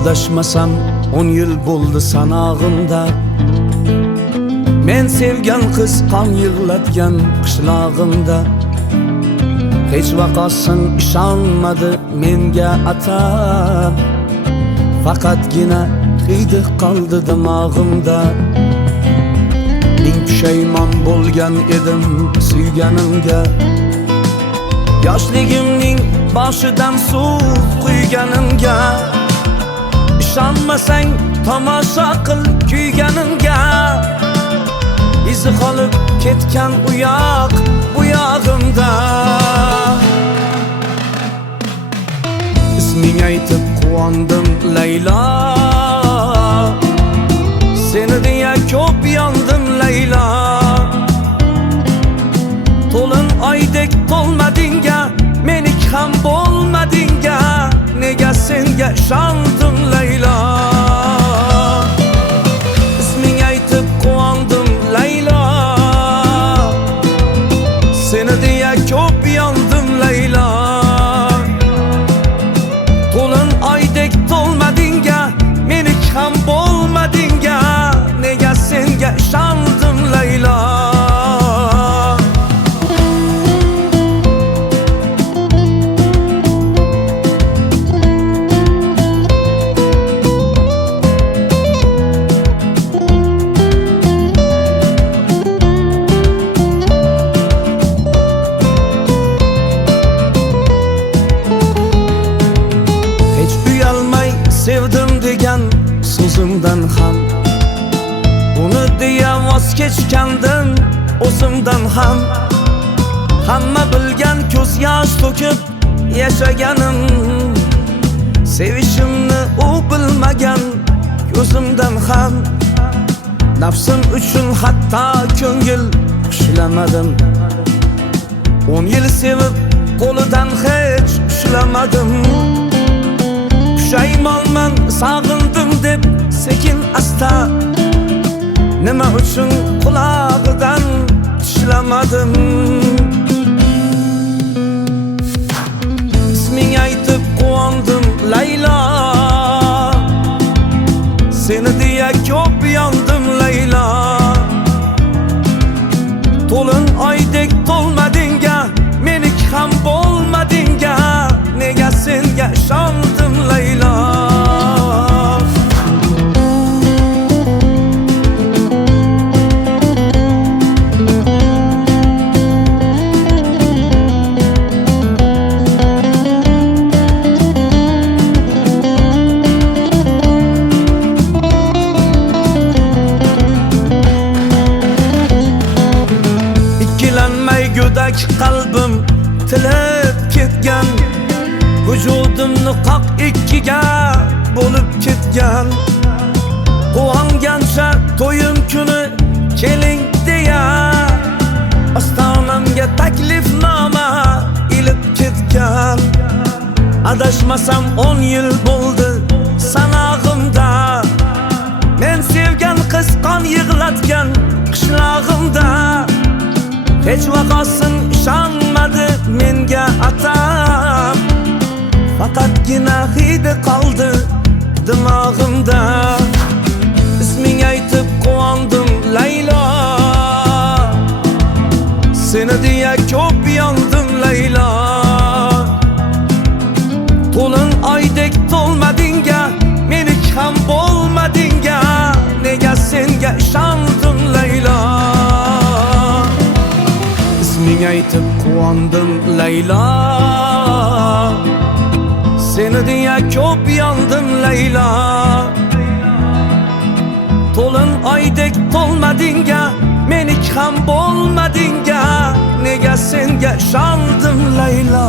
Adashmasam 10 yil bo'ldi sanog'imda. Men sevgan qiz qon yig'latgan qishlog'imda. Hech vaqosin ishonmadi menga atab. Faqatgina hidi qoldi dimog'imda. Ming pushaymon bo'lgan edim suyganimga. Yoshligimning boshidan suv quyganimga. İşanmasang tomosha qil kuyganimga. Izi qolib ketgan u yoq bu yog'imda. Isming aytib quvondim Laylo. Seni deya ko'p yondim Laylo. To'lin oydek to'lmadingga, menik ham bo'lmadingga. Nega senga ishondim Laylo. Isming aytib quvondim Laylo. Seni deya ko'p yondim Laylo. To'lin oydek to'lmadingga, menik ham bo'lmadingga. Nega senga ishondim Laylo. Sevdim degan so'zimdan ham, uni deya voz kechgandim o'zimdan ham. Hamma bilgan ko'z yosh to'kib yashaganim. Sevishimni u bilmagan ko'zimdan ham. Nafsim uchun hatto ko'ngil ushlamadim. 10 yil sevib qo'lidan hech ushlamadim. Pushaymonman sog'indim deb sekin asta. Nima uchun qulog'idan tishlamadim. Isming aytib quvondim Laylo. Seni deya ko'p yondim Laylo. To'lin oydek to'lmadingga, menik ham bo'lmadingga. Nega senga ishondim Laylo. Ikkilanmay go'dak qalbim tilib ketgan. Vujudimni qoq ikkiga bo'lib ketgan. Quvongancha to'yim kuni keling deya ostonamga taklifnoma ilib ketgan. Adashmasam 10 yil bo'ldi sanog'imda. Men sevgan qiz qon yig'latgan qishlog'imda. Hech vaqosin ishonmadi menga atab. Faqatgina hidi qoldi dimog'imda. Isming aytib quvondim Laylo. Seni deya ko'p yondim Laylo. To'lin oydek to'lmadingga, menik ham bo'lmadingga. Nega senga ishondim Laylo. Isming aytib quvondim Laylo. Seni deya ko'p yondim Laylo. To'lin oydek to'lmadingga, menik ham bo'lmadingga. Nega senga ishondim Laylo.